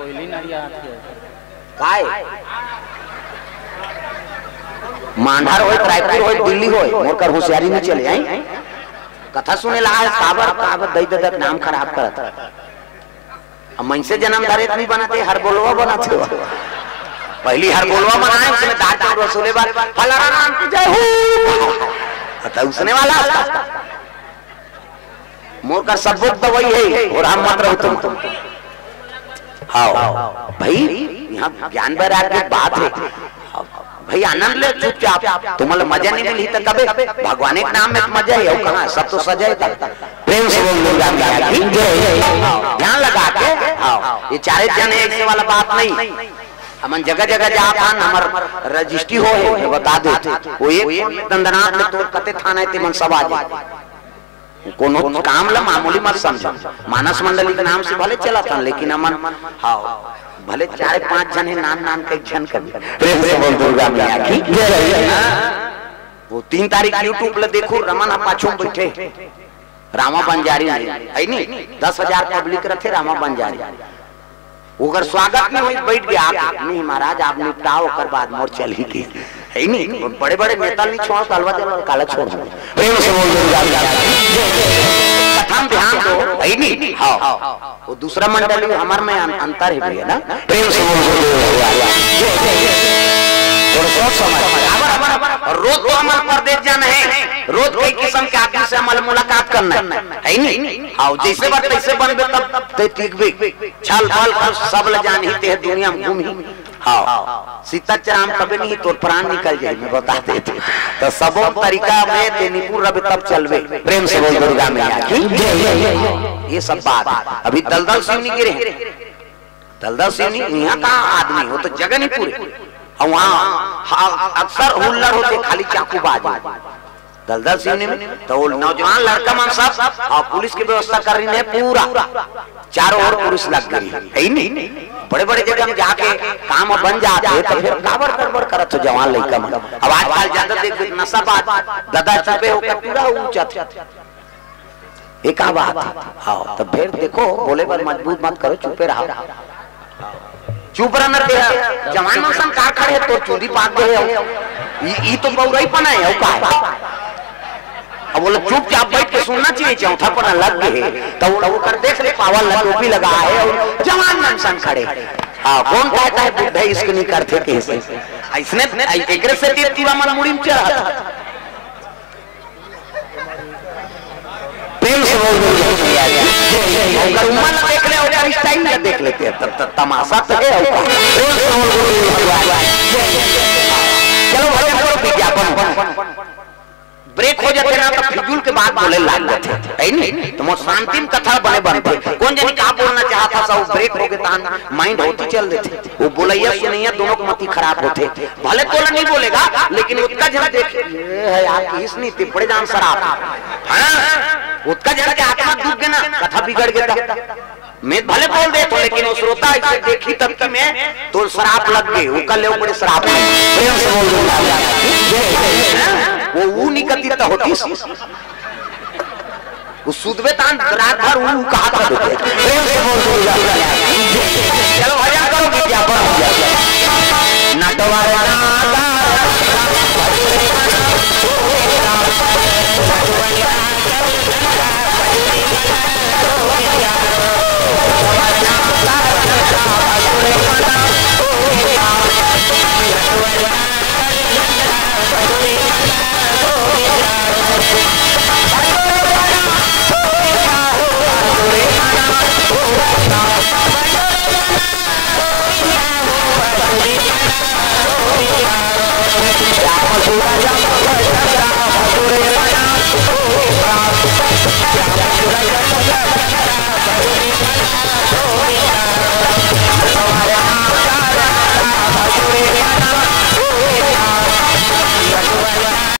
कोयली नड़िया काय मांधार होय, रायपुर होय, दिल्ली होय, मोकर होशियारी में चले आई कथा सुने ला काबर काबर दई ददक नाम खराब करत। अब मन से जन्म धरे नहीं बनाते, हर बोलवा बनाते हो। पहली हर बोलवा बनाए, उसमें दांत और रसूले बाल फलाना नाम की जय हो तो उसने वाला मोर का सब तो वही है और हम मत रहो तुम। हाँ भाई यहाँ ज्ञान बैराग की बात है भाई, आनंद ले चुपचाप, तुम्हारे मजा नहीं मिली तो कबे भगवान के नाम में मजा है कहाँ, सब तो सजा है। प्रेम से बोल ध्यान लगा के ये चारे जन ऐसे वाला बात नहीं। हमन जगह जगह जापान हमार रजिस्ट्री हो बता दे वो एक दंदनाथ में तो कते थाना है मन सब आ जाए कोनो काम ला मामूली मत समझो। मानस मंडली के नाम से भले चला था लेकिन अमन हाँ भले 4-5 जन है नाम नाम के जन कर प्रेम से बोल दुर्गा मैया की वो 3 तारीख यूट्यूब पे देखो रमन पाछू बैठे रामा बंजारी है नहीं 10,000 पब्लिक रखे रामा बंजारी अगर स्वागत नहीं हुई बैठ गया आप नहीं महाराज आप निपटाओ कर बाद मोर चल ही की है नहीं बड़े बड़े नेता नहीं छोड़ कलवा दे काला छोड़ प्रेम से बोल कथम ध्यान दो है नहीं। हाँ वो दूसरा मंडल हमार में अंतर है भैया ना प्रेम से रोज तो हमारे प्रदेश जाना है, रोज कई किस्म के आदमी से हमारे मुलाकात करना है नहीं। हाँ जैसे बात तैसे बनबे तब ठीक भी छल फल सब ल जान ही ते दुनिया में घूमी। हाँ सीता चराम कभी नहीं तो प्राण निकल जाए मैं बता देते तो सबो तरीका में ते निपुण रब तब चलवे। प्रेम से बोल दुर्गा मैया की ये सब बात। अभी दलदल सिंह नहीं गिरे, दलदल सिंह नहीं यहाँ कहाँ आदमी हो तो जगह नहीं पूरे और वहाँ अक्सर हुल्लड़ होते खाली चाकूबाज दलदल सिंह में तो नौजवान लड़का मन सब और पुलिस की व्यवस्था कर रही है पूरा चारों ओर पुलिस लग गई है नहीं। बड़े बड़े जगह में जाके काम बन जाते हैं तो फिर काबर गड़बड़ करत हो जवान लड़का मन। अब आजकल ज्यादा देख नशाबाज दादा चुपे होकर पूरा ऊंचा एक बात। हाँ तो फिर देखो बोले पर मजबूत मत करो, चुपे रहो चुप रहना दे जवान मन कार खड़े तो चूड़ी पाक गए तो बहुराई पना है का अब बोले चुपचाप बैठ के सुनना चाहिए। चौथा पना लग गए तो वो कर देख ले पावर टोपी लगा है और जवान मन खड़े। हाँ कौन कहता है बुढ़े इसको नहीं करते कैसे इसने एकरे से तीवा मन मुड़ी में चढ़ा प्रेम से बोल अगर उम्र देख ले और स्टाइल ना देख लेते हैं तब तमाशा तो है। चलो विज्ञापन ब्रेक हो जाते ना तो फिजूल के बाद बोले लाग जाते है नहीं तो शांति में कथा बने बनते कौन जानी क्या बोलना चाहता सब ब्रेक हो गए तान माइंड होती चल देते वो बोलैया सुनैया दोनों को मती खराब होते भले तोला नहीं बोलेगा लेकिन उसका जन देख ये है यार इस नहीं तिपड़े जान शराब हां उसका जन के आत्मा डूब गया ना कथा बिगड़ गया मैं भले बोल दे तो लेकिन वो श्रोता इसे देखी तब की मैं तो शराब लग गई वो कल ले बड़े शराब प्रेम से बोल वो निकती तो होती वो सुधवे तान रात भर वो कहा था प्रेम से बोल चलो भजन करो विज्ञापन नटवारा Jump,